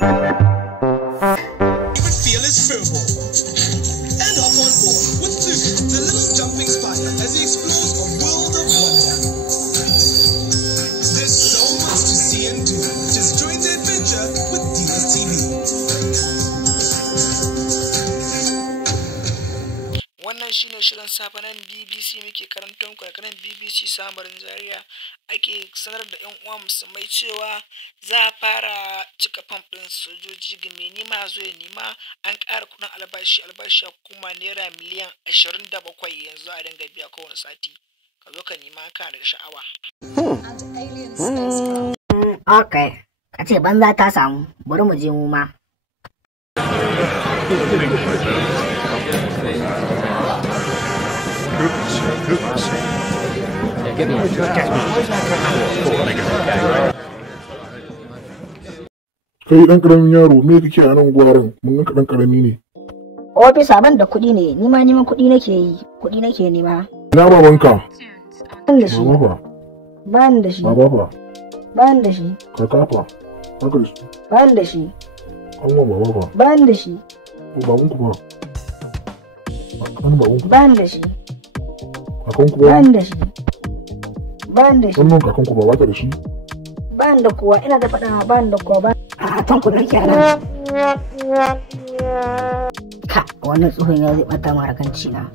Feel his fervor and hop on board with Tukur, the little jumping spider, as he explores a world of wonder. There's so much to see and do. Just join the adventure with TV. Wannan shine shirin safanan BBC muke karanto muku daga nan BBC Samarin Zaria. Ake sanar da ƴan uwa musulmai cewa za a fara cika fam ɗin sojoji ga mai nima zo ya nima. An ƙara kuɗin albashi kuma naira miliyan 27 yanzu a dinga biya kowane sati. Ka zo ka nima kana daga sha'awa. Okay, ka ce banza ta samu, bari mu je mu ma. Kai dan karamin yaro me kake a nan gwaran? Mun ga dan karami ne. Ofisa ban da kuɗi ne, ni ma neman kuɗi nake yi, kuɗi nake nema. Ina babanka? Ban da shi. Baba. Ban da shi. Baba. Ban da shi. Kaka fa. Haka da shi. Ban da shi. Allah baba fa. Ban da shi. Ko babanku fa? Kan babanku. Ban da shi. Kakanku ba? Ban da shi. Ban da shi. Wannan kakanku ba ta da shi? Ban da kuwa, ina da faɗa ban da kuwa ba. A tanku nake nan. Ka, wannan tsohon ya zai ɓata mara kan cina.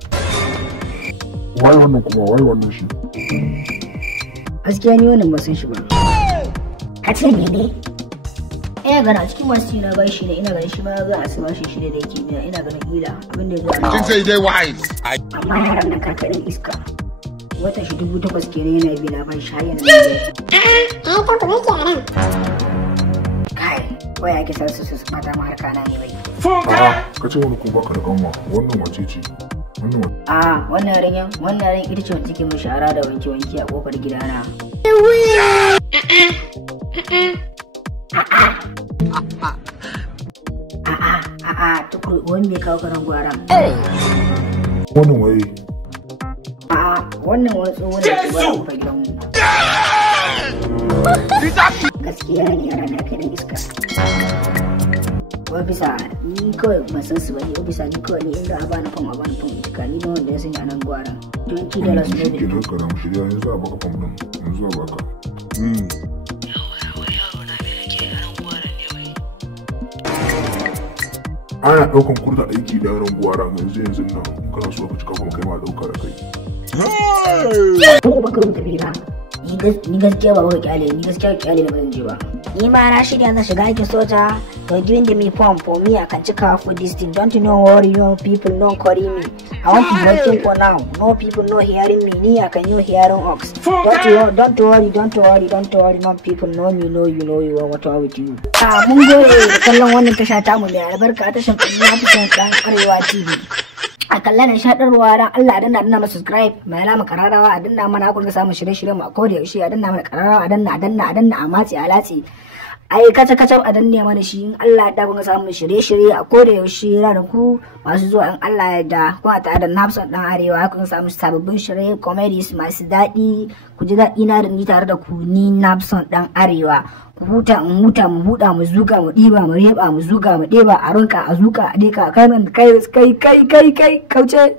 Wai wannan kuma wai wannan shi? Gaskiya ni wannan ba san shi ba. Ka ce mene? Ina gana cikin masu na bai shi ne, ina ganin shi ma za a sama shi da yake biya, ina ganin ila abin da ya zuwa. Kin sai dai wise. Amma yaran nan kakaɗin iska. Wata shi 8,000 kenan yana bi na ban shayi na biya. Kai, ko ya ke sa su fata ma harka na ne bai. Ka ce wani ko baka da kanwa, wannan wace ce? Wannan yarinya ita ce wanda take min shara da wanke-wanke a kofar gidana. Tukur wani mai kawo karan gwaran. Wannan waye? Wannan wani tsohon da ke ba a kofar gidanmu. Gaskiya ne yaran da kai da iska. Bisa ni kawai ban san su bane, bisa ni kawai ni inda a bani fam ita ni ba wanda ya sanya nan gwaran. $20 ne da Ke tattara mu shirya yanzu a baka fam din, yanzu a baka. Ana ɗaukan kurta aiki da yaran gwara yanzu nan kana so ka cika kuma kai ma ɗauka da kai. Ko ba ka rubuta bi ba. Ni gaskiya ba wai kyale, ni gaskiya kyale da ban je ba. Ni ma na shirya zan shiga aikin soja. They're giving me form for me. I can check out for this thing. Don't you know worry, no people not calling me. I want to work for now. No people not hearing me. Me I can you hearing ox. Don't worry. No people know me, know you what with you. Mun gode kallon wannan tasha ta mu mai albarka tashan dan Arewa TV. A kalla na shaɗarwa ran Allah a danna mana subscribe mai alama kararrawa a danna mana ku ga samu shirye-shirye mu a koda yaushe a danna mana kararrawa a danna a matsi a latsi ai kaca a danne mana shi in Allah ya da kun ga samu shirye-shirye a koda yaushe ranar ku masu zuwa in Allah ya da kuma tare da Nafsan dan Arewa kun samu sababbin shirye comedies masu daɗi ku ji daɗi na da ni tare da ku ni Nafsan dan Arewa. Ku huta mu huda mu zuga mu diba mu reba mu zuga mu deba a rinka a zuka a dika kai kauce